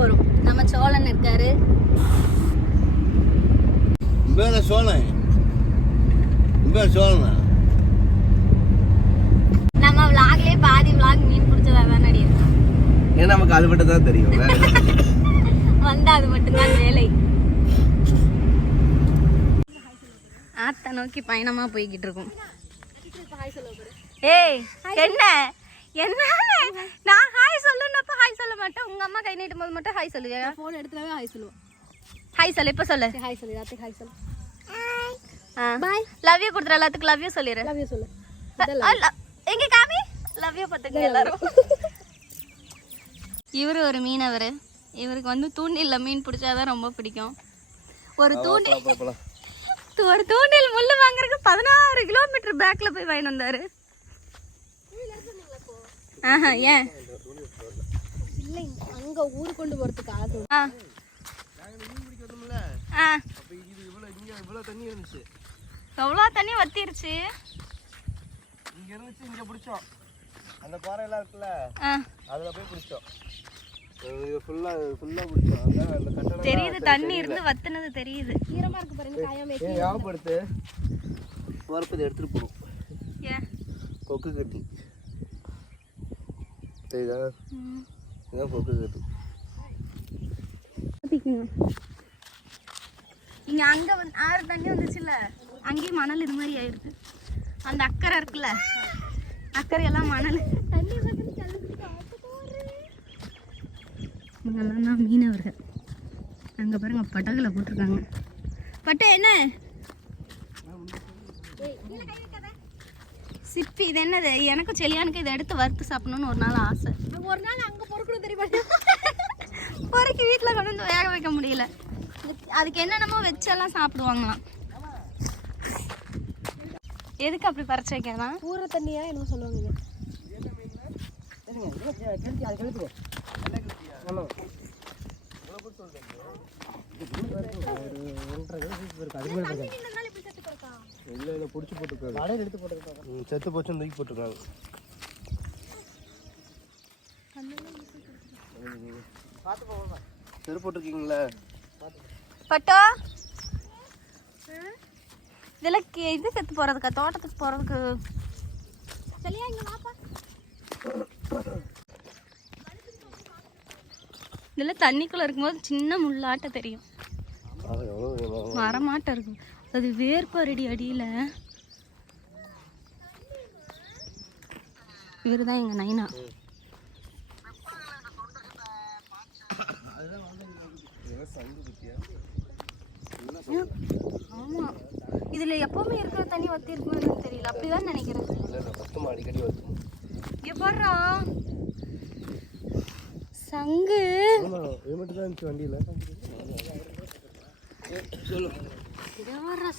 போறோம். நம்ம சோழன் இருக்காரு. சோழன் நம்ம vlogலயே பாதி vlog மீன் பிடிச்சதா தான் நடிக்கும். ஏன்னா நமக்கு அது மட்டும் தான் தெரியும். வந்தா அது மட்டும் தான் வேலை. ஆத்த நோக்கி பயணமா போய்கிட்டு இருக்கோம். ஏய் என்ன என்ன நான் ஹாய் சொல்லணும்ப்ப ஹாய் சொல்ல மாட்டேன். உங்க அம்மா கை நீட்டும் போது மட்டும் ஹாய் சொல்லுவியா? ஃபோன் எடுத்துறவே ஹாய் சொல்லுவோம். ஹாய் சொல்லு, இப்ப சொல்லு. ஹாய் சொல்லு, எல்லாத்துக்கும் ஹாய் சொல்லு. பை. லவ் யூ கொடுத்துற எல்லாத்துக்கும் லவ் யூ சொல்லிரு. லவ் யூ சொல்லு. எங்க காமி லவ் யூ பத்துங்க எல்லாரும். இவரு ஒரு மீனவர். இவருக்கு வந்து தூண்டில்ல மீன் பிடிச்சாதான் ரொம்ப பிடிக்கும். ஒரு தூண்டில் முள்ளு வாங்குறதுக்கு 16 கிலோமீட்டர் பேக்ல போய் வாங்கிட்டு வந்தாரு. ஆஹா ஏன் இல்லை அங்க ஊர் கொண்டு போறதுக்கு ஆகும். எவ்வளோ தண்ணி வத்திருச்சு. இங்க இருந்துச்சு, இங்க பிடிச்சோம். அந்த பாறை எல்லாம் இருக்குல்ல, அதுல போய் பிடிச்சோம். ஃபுல்லா பிடிச்சோம். அந்த கட்டடம் தெரியுது, தண்ணி இருந்து வத்துனது தெரியுது. ஈரமா இருக்கு பாருங்க. காயாம ஏன் ஞாபகப்படுத்து. வரப்பது எடுத்துட்டு போறோம். ஏன் கொக்கு கட்டி தெரியுதா? இதான் கொக்கு கட்டி. இங்க அங்க வந்து ஆறு தண்ணி வந்துச்சுல்ல, அங்கேயும் மணல் இது மாதிரி ஆயிருக்கு. அந்த அக்கறை இருக்குல்ல, அக்கறை எல்லாம் மணல். இவங்கெல்லாம் தான் மீனவர்கள். அங்க பாருங்க படகுல போட்டிருக்காங்க. பட்டு என்ன சிப்பி இது என்னது? எனக்கும் செல்லியானுக்கு இதை எடுத்து வறுத்து சாப்பிடணும்னு ஒரு நாள் ஆசை. ஒரு நாள் அங்கே பொறுக்கணும் தெரியுமா? பொறுக்கி வீட்டில் கொண்டு வந்து வேக வைக்க முடியல. அதுக்கு என்னென்னமோ வச்செல்லாம் சாப்பிடுவாங்களாம். எதுக்கு அப்படி பறிச்சு வைக்கலாம்? ஊற தண்ணியா என்ன சொல்லுவாங்க? செத்து போச்சு தூக்கி போட்டுருக்காங்க. செரு போட்டிருக்கீங்களா பட்டோ? இதில் இது செத்து போகிறதுக்கா? தோட்டத்துக்கு போகிறதுக்கு சரியா? இங்கே வாப்பா. இதில் தண்ணிக்குள்ளே இருக்கும்போது சின்ன முள்ளாட்ட தெரியும், மரமாட்டம் இருக்கும். அது வேர்ப்பரடி அடியில். இவர் தான் எங்கள் நைனா. ஆமாம், இதில் எப்போவுமே இருக்கிற தண்ணி வத்தி இருக்குன்னு தெரியல. அப்படிதான் நினைக்கிறேன். இங்கே போடுறா சங்கு.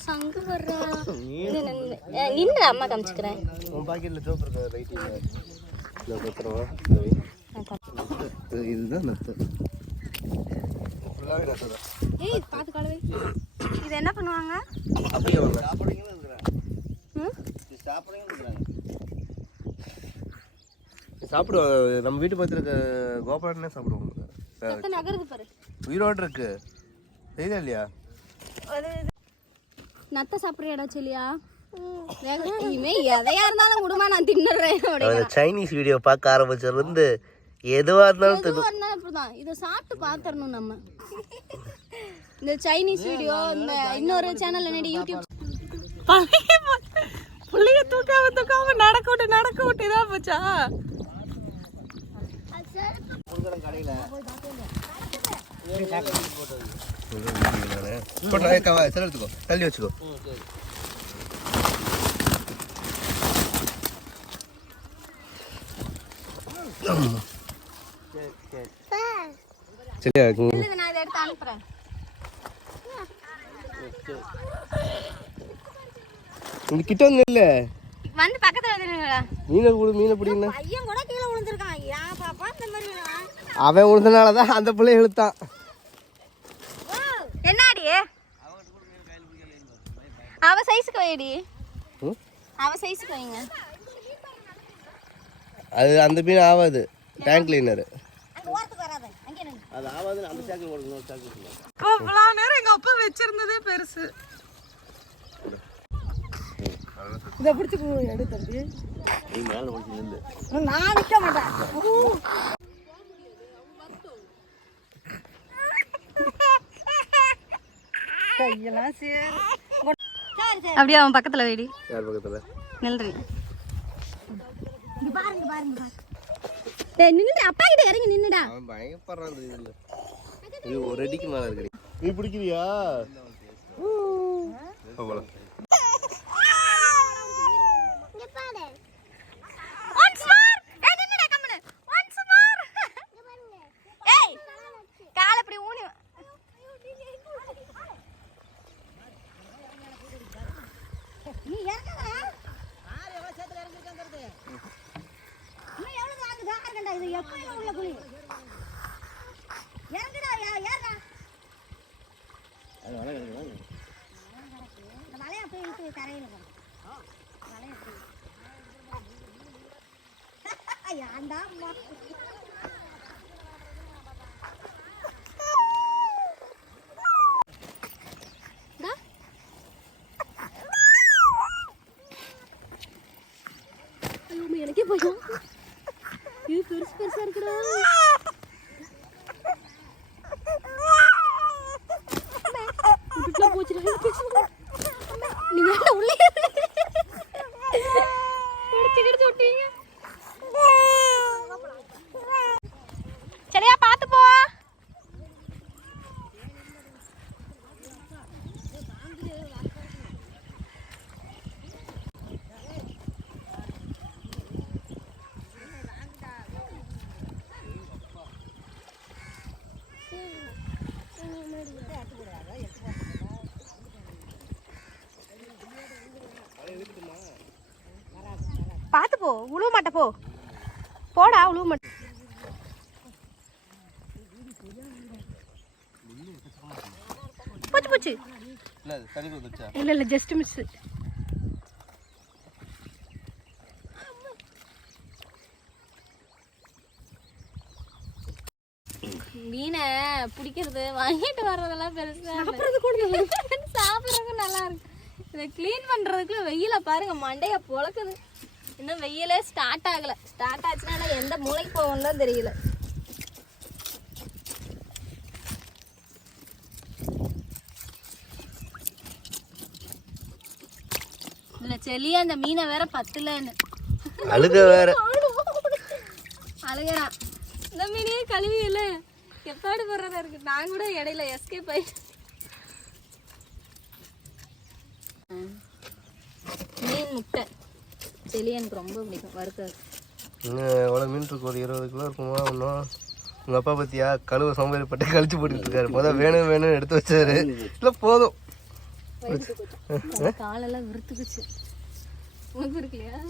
சங்கு வர்றா. நின்று அம்மா காமிச்சுக்கிறேன். இதுதான் ஏய் பார்த்து கலவை. இது என்ன பண்ணுவாங்க? சாப்பிடுவாங்க. நம்ம வீட்டு பக்கத்துல இருக்க கோபாலனே சாப்பிடுவாங்க. நகருது பாரு, உயிரோடு இருக்கு. தெரியுதா இல்லையா? நத்த சாப்பிட்றியாடா சொல்லியா? இனிமே எதையா இருந்தாலும் விடுமா, நான் தின்னுறேன். சைனீஸ் வீடியோ பார்க்க ஆரம்பிச்சிருந்து எதுவா இருந்தாலும் அப்படிதான். இதை சாப்பிட்டு பாத்துறணும் நம்ம. இந்த சைனீஸ் வீடியோ, இந்த இன்னொரு சேனல் என்னடி யூடியூப் புள்ளைய தூக்காம நடக்க விட்டு இதான் போச்சா? தள்ளி வச்சுக்கோ. சரியா? நான் இதை எடுத்து அனுப்புறேன். இந்த கிட்ட வந்து இல்ல வந்து பக்கத்துல வந்துருங்க. மீனை பிடிங்க. பையன் கூட கீழே விழுந்திருக்கான். ஏன் பாப்பா இந்த மாதிரி அவன் விழுந்தனாலதான் அந்த பிள்ளை இழுத்தான். என்னடி அவ சைஸ்க்கு வைடி, அவ சைஸ்க்கு வைங்க. அது அந்த மீன் ஆகாது. டேங்க் கிளீனர் அது ஆவாதுன்னு அந்த சாக்கு போடுங்க சாக்கு இவ்வளோ நேரம் எங்க அப்பா வச்சிருந்ததே பெருசு. இதை பிடிச்சி எடு தம்பி. நீ மேலே பிடிச்சி நின்று. நான் நிற்க மாட்டேன். கையெல்லாம் சரி. அப்படியே அவன் பக்கத்துல வைடி. யார் பக்கத்துல? நில்றி. நின்று அப்பா கிட்ட இறங்கி நின்னுடா. அவன் பயப்படுறான் இதுல. இது ஒரு அடிக்கு மேல இருக்கு. நீ பிடிக்கிறியா? போலாம். Once more. ஏய் நின்னுடா கம்முனு. Once more. ஏய் கால அப்படி ஊனி. நீ இறங்கடா. ஆறு எவ்வளவு சேத்துல இறங்கிருக்கங்கிறது. இன்னும் எவ்வளவு ஆகுதா இருக்கடா இது எப்போ உள்ள குழி. இறங்கடா ஏறடா. அது வலை கிடக்குதா? இந்த வலைய போய் இழுத்து கரையில போ. வலைய போய். ஏன்டா அம்மா. டா. ஐயோ எனக்கே பயம். இது பெருசு பெருசா இருக்குடா. இப்படி போச்சுடா. நீ வேணா உள்ளே பிடிச்சிக்கிட்டு விட்டீங்க. சரியா பார்த்து போ. பார்த்து போ. உழுவ மாட்ட போ. போடா உழுவ மாட்ட. போச்சு போச்சு. இல்ல தண்ணி கொடுத்துச்சா? இல்ல ஜஸ்ட் மிஸ். மீனை பிடிக்கிறது வாங்கிட்டு வர்றதெல்லாம் பெருசா சாப்பிட்றதுக்கு நல்லா இருக்கு. இதை க்ளீன் பண்றதுக்குள்ள வெயில பாருங்க மண்டைய பொழக்குது. இன்னும் வெயிலே ஸ்டார்ட் ஆகல. ஸ்டார்ட் ஆச்சுன்னா எந்த மூளைக்கு போவோம்னு தான் தெரியல. இல்ல செல்லியா அந்த மீனை வேற பத்தலன்னு அழுக வேற. அழுகடா. இந்த மீனையே கழுவி இல்ல எப்பாடு போடுறதா இருக்கு. நான் கூட இடையில எஸ்கேப் ஆயிட்டேன். மீன் முட்டை செல்லியா எனக்கு ரொம்ப பிடிக்கும் வறுத்தது. எவ்வளோ மீன் இருக்கு? ஒரு 20 கிலோ இருக்குமா ஒன்றும். உங்கள் அப்பா பற்றியா கழுவ சோம்பேறிப்பட்டு கழிச்சு போட்டுக்கிட்டு இருக்காரு. முதல் வேணும் வேணும்னு எடுத்து வச்சாரு. இல்லை போதும். காலெல்லாம் விறுத்துக்குச்சு. உனக்கு இருக்குல்லையா?